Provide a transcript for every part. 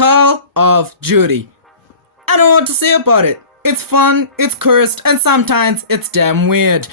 Call of Duty. I don't know what to say about it. It's fun, it's cursed, and sometimes it's damn weird.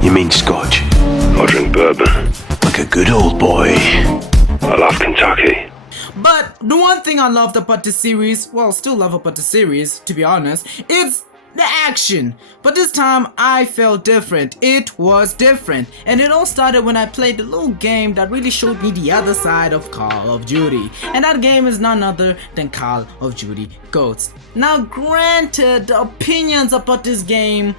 You mean scotch? I drink bourbon. Like a good old boy. I love Kentucky. But the one thing I loved about the series, well, still love about the series, to be honest, is the action. But this time I felt different. It was different. And it all started when I played the little game that really showed me the other side of Call of Duty. And that game is none other than Call of Duty Ghosts. Now granted, the opinions about this game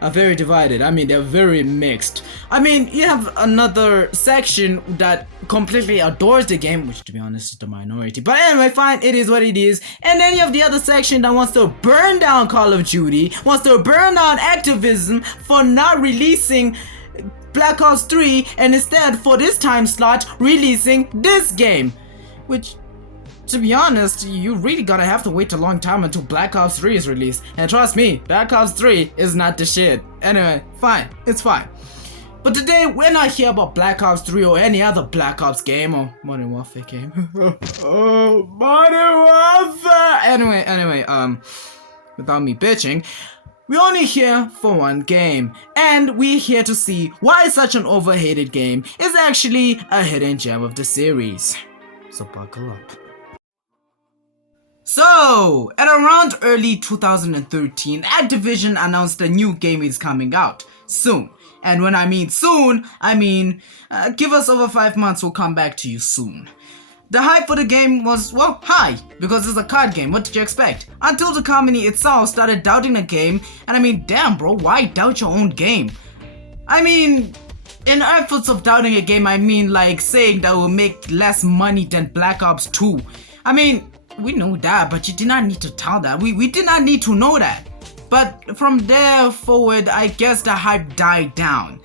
are very divided. I mean, they're very mixed. I mean, you have another section that completely adores the game, which to be honest is the minority. But anyway, fine, it is what it is. And then you have the other section that wants to burn down Call of Duty, wants to burn down Activision for not releasing Black Ops 3 and instead for this time slot releasing this game. Which, to be honest, you really gotta have to wait a long time until Black Ops 3 is released. And trust me, Black Ops 3 is not the shit. Anyway, fine, it's fine. But today, we're not here about Black Ops 3 or any other Black Ops game or Modern Warfare game. Oh, Modern Warfare! Anyway, without me bitching, we're only here for one game. And we're here to see why such an overhated game is actually a hidden gem of the series. So buckle up. So, at around early 2013, Activision announced a new game is coming out soon. And when I mean soon, I mean give us over 5 months, we'll come back to you soon. The hype for the game was, well, high, because it's a card game, what did you expect? Until the company itself started doubting the game, and I mean, damn bro, why doubt your own game? I mean, in efforts of doubting a game, I mean like saying that it will make less money than Black Ops 2. I mean, we know that, but you did not need to tell that. We did not need to know that. But from there forward, I guess the hype died down.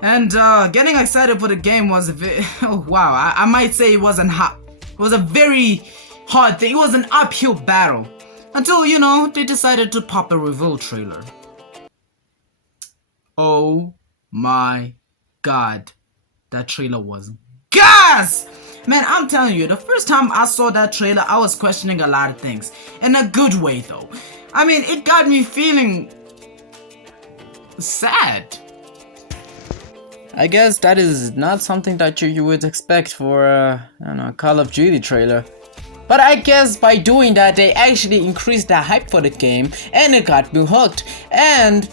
And getting excited for the game was a bit, oh wow, I might say it wasn't hot. It was a very hard thing. It was an uphill battle. Until, you know, they decided to pop a reveal trailer. Oh my god. That trailer was gas! Man, I'm telling you, the first time I saw that trailer, I was questioning a lot of things. In a good way, though. I mean, it got me feeling sad. I guess that is not something that you would expect for I don't know, a Call of Duty trailer. But I guess by doing that, they actually increased the hype for the game, and it got me hooked. And,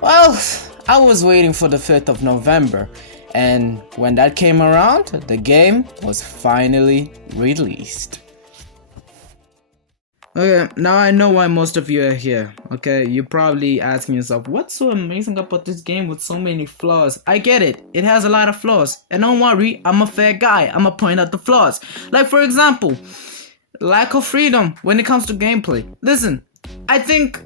well, I was waiting for the 5th of November. And when that came around, the game was finally released. Okay, now I know why most of you are here. Okay, you're probably asking yourself, what's so amazing about this game with so many flaws? I get it, it has a lot of flaws. And don't worry, I'm a fair guy, I'ma point out the flaws. Like for example, lack of freedom when it comes to gameplay. Listen, I think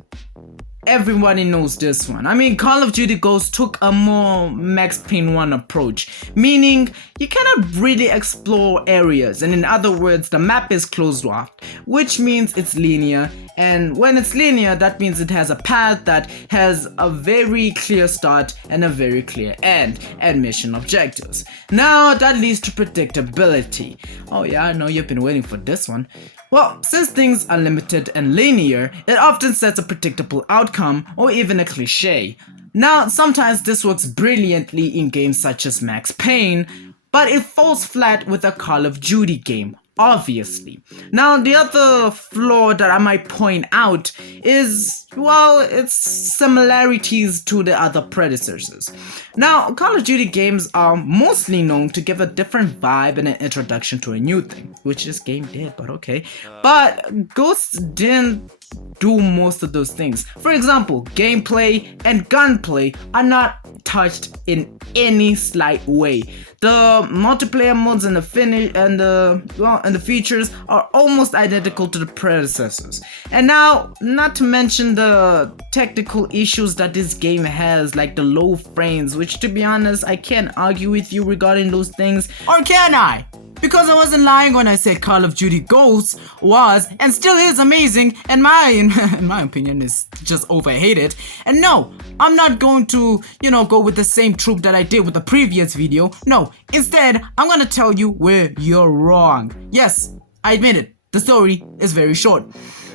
everybody knows this one. I mean, Call of Duty Ghosts took a more Max Payne 1 approach, meaning you cannot really explore areas, and in other words, the map is closed off, which means it's linear, and when it's linear, that means it has a path that has a very clear start and a very clear end, and mission objectives. Now, that leads to predictability. Oh yeah, I know you've been waiting for this one. Well, since things are limited and linear, it often sets a predictable outcome or even a cliche. Now, sometimes this works brilliantly in games such as Max Payne, but it falls flat with a Call of Duty game, obviously. Now, the other flaw that I might point out is, well, its similarities to the other predecessors. Now, Call of Duty games are mostly known to give a different vibe and an introduction to a new thing, which this game did, but okay. But Ghosts didn't do most of those things. For example, gameplay and gunplay are not touched in any slight way. The multiplayer modes and the finish and the features are almost identical to the predecessors. And now, not to mention the technical issues that this game has, like the low frames, which to be honest, I can't argue with you regarding those things. Or can I? Because I wasn't lying when I said Call of Duty Ghosts was and still is amazing, and in my opinion is just overhated. And no, I'm not going to, go with the same trope that I did with the previous video. No, instead, I'm gonna tell you where you're wrong. Yes, I admit it, the story is very short.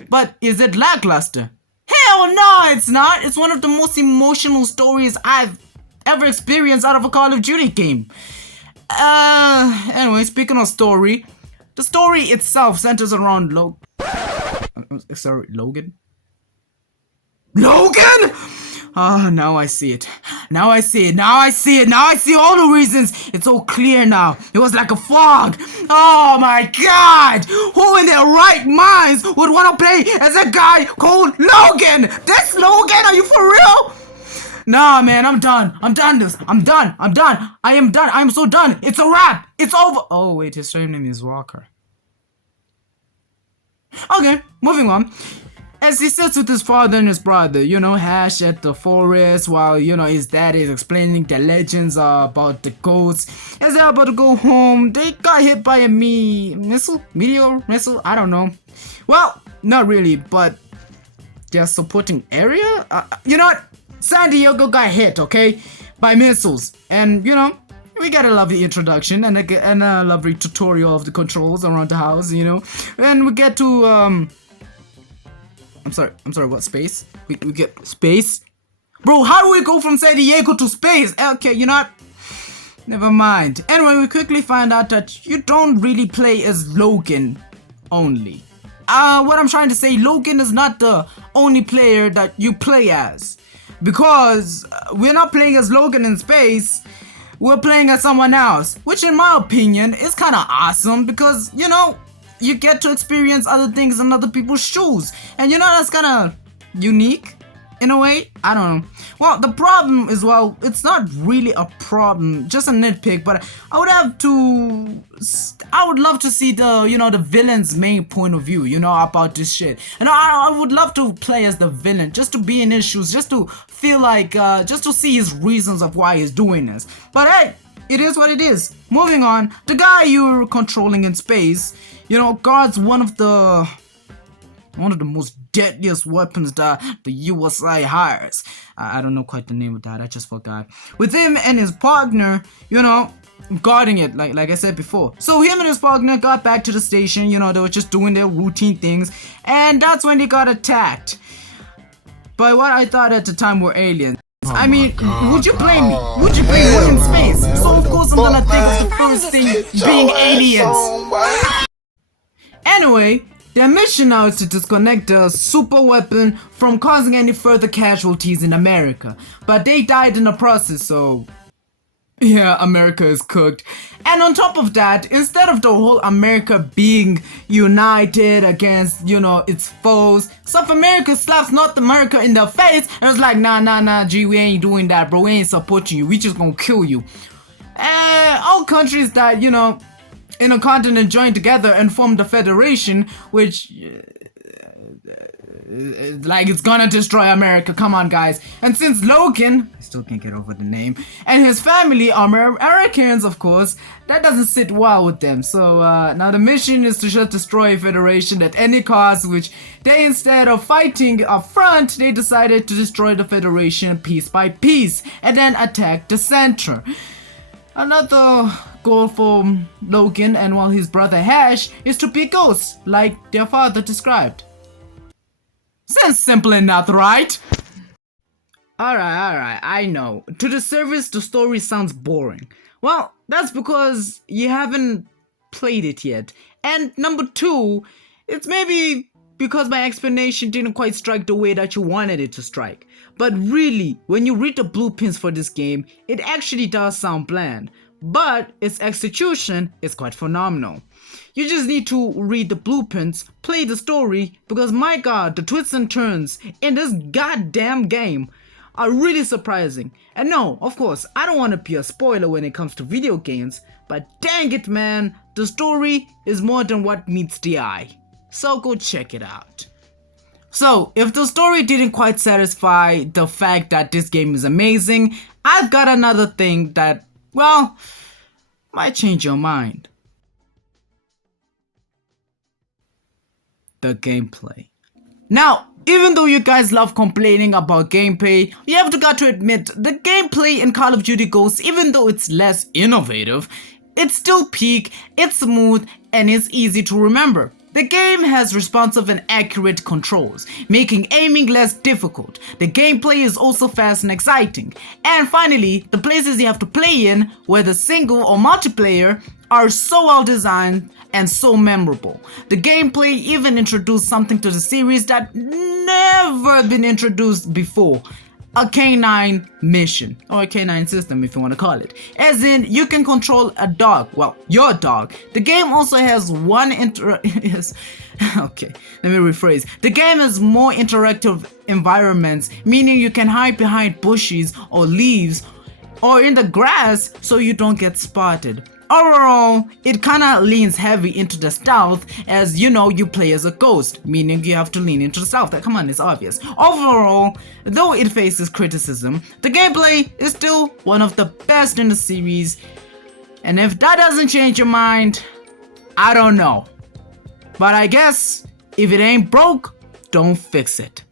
But is it lackluster? Hell no, it's not. It's one of the most emotional stories I've ever experienced out of a Call of Duty game. Anyway, speaking of story, the story itself centers around Logan? Logan? Ah, now I see it. Now I see all the reasons. It's all clear now. It was like a fog. Oh my god! Who in their right minds would want to play as a guy called Logan? This Logan? Are you for real? Nah, man, I'm done. I'm done. I am done. I'm so done. It's a wrap. It's over. Oh, wait, his stream name is Walker. Okay, moving on. As he sits with his father and his brother, Hash at the forest while, his dad is explaining the legends about the goats. As they're about to go home, they got hit by a meteor missile, I don't know. Well, not really, but their supporting area? You know what? San Diego got hit, okay, by missiles. And, we got a lovely introduction and a lovely tutorial of the controls around the house, And we get to, I'm sorry, what, space? We get space? Bro, how do we go from San Diego to space? Okay, you know what? Never mind. Anyway, we quickly find out that you don't really play as Logan only. What I'm trying to say, Logan is not the only player that you play as. Because we're not playing as Logan in space, we're playing as someone else. Which in my opinion is kind of awesome because, you get to experience other things in other people's shoes. And that's kind of unique in a way. I don't know. Well, the problem is, it's not really a problem, just a nitpick, but I would love to see the villain's main point of view, about this shit. And I would love to play as the villain, just to be in his shoes, just to feel like, just to see his reasons of why he's doing this. But hey, it is what it is. Moving on, the guy you're controlling in space, guards one of the most deadliest weapons that the USA hires. I don't know quite the name of that, I just forgot. With him and his partner, guarding it, like I said before. So him and his partner got back to the station, they were just doing their routine things, and that's when they got attacked by what I thought at the time were aliens. I mean, would you blame me? Would you blame me in space? So of course I'm gonna think of the first thing being aliens. Anyway, their mission now is to disconnect the super weapon from causing any further casualties in America. But they died in the process, so yeah, America is cooked. And on top of that, instead of the whole America being united against, its foes, South America slaps North America in the face and it's like, nah, G, we ain't doing that, bro. We ain't supporting you. We just gonna kill you. And all countries that, in a continent joined together and formed a federation, which like it's gonna destroy America. Come on, guys. And since Logan, I still can't get over the name, and his family are Americans, of course, that doesn't sit well with them. So now the mission is to just destroy a federation at any cost, which they, instead of fighting up front, they decided to destroy the federation piece by piece and then attack the center. Another goal for Logan and his brother Hash is to be ghosts, like their father described. Sounds simple enough, right? Alright, I know. To the surface, the story sounds boring. Well, that's because you haven't played it yet. And number two, it's maybe because my explanation didn't quite strike the way that you wanted it to strike. But really, when you read the blueprints for this game, it actually does sound bland. But its execution is quite phenomenal. You just need to read the blueprints, play the story, because my god, the twists and turns in this goddamn game are really surprising. And no, of course, I don't want to be a spoiler when it comes to video games, but dang it, man, the story is more than what meets the eye. So go check it out. So, if the story didn't quite satisfy the fact that this game is amazing, I've got another thing that, well, might change your mind. The gameplay. Now, even though you guys love complaining about gameplay, you have got to admit, the gameplay in Call of Duty Ghosts, even though it's less innovative, it's still peak, it's smooth, and is easy to remember. The game has responsive and accurate controls, making aiming less difficult. The gameplay is also fast and exciting. And finally, the places you have to play in, whether single or multiplayer, are so well designed and so memorable. The gameplay even introduced something to the series that never been introduced before. A canine mission, or a canine system if you want to call it. As in, you can control a dog, well, your dog. The game also has okay, let me rephrase. The game has more interactive environments, meaning you can hide behind bushes or leaves or in the grass so you don't get spotted. Overall, it kinda leans heavy into the stealth, as you know you play as a ghost, meaning you have to lean into the stealth. Come on, it's obvious. Overall, though it faces criticism, the gameplay is still one of the best in the series, and if that doesn't change your mind, I don't know. But I guess, if it ain't broke, don't fix it.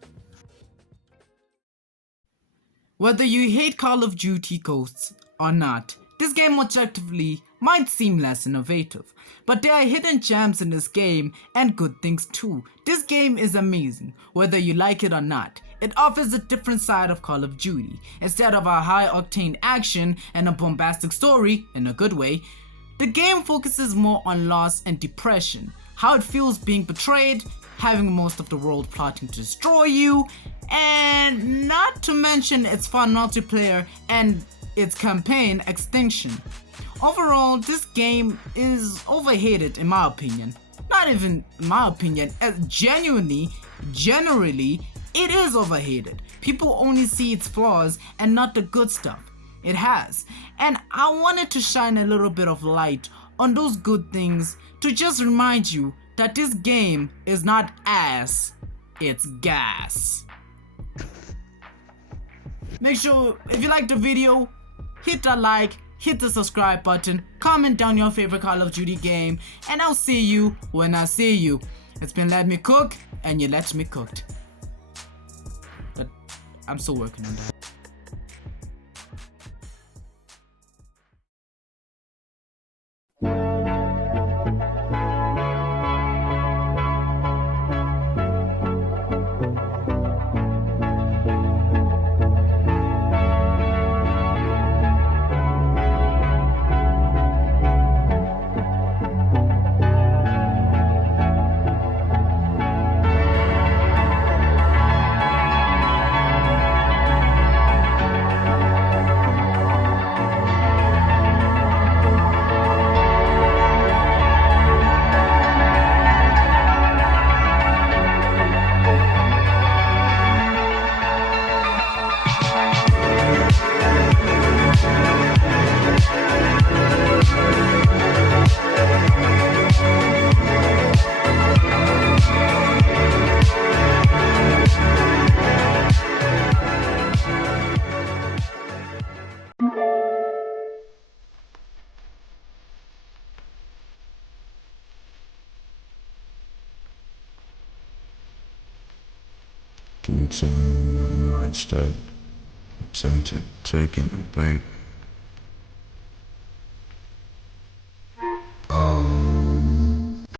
Whether you hate Call of Duty Ghosts or not, this game objectively might seem less innovative, but there are hidden gems in this game and good things too. This game is amazing, whether you like it or not. It offers a different side of Call of Duty. Instead of a high-octane action and a bombastic story, in a good way, the game focuses more on loss and depression, how it feels being betrayed, having most of the world plotting to destroy you, and not to mention its fun multiplayer and its campaign Extinction. Overall, this game is overhated in my opinion. Not even in my opinion, generally, it is overhated. People only see its flaws and not the good stuff it has. And I wanted to shine a little bit of light on those good things to just remind you that this game is not ass, it's gas. Make sure, if you liked the video, hit that like, hit the subscribe button, comment down your favorite Call of Duty game, and I'll see you when I see you. It's been Let Me Cook, and you let me cooked. But I'm still working on that. Instead, taking the bait.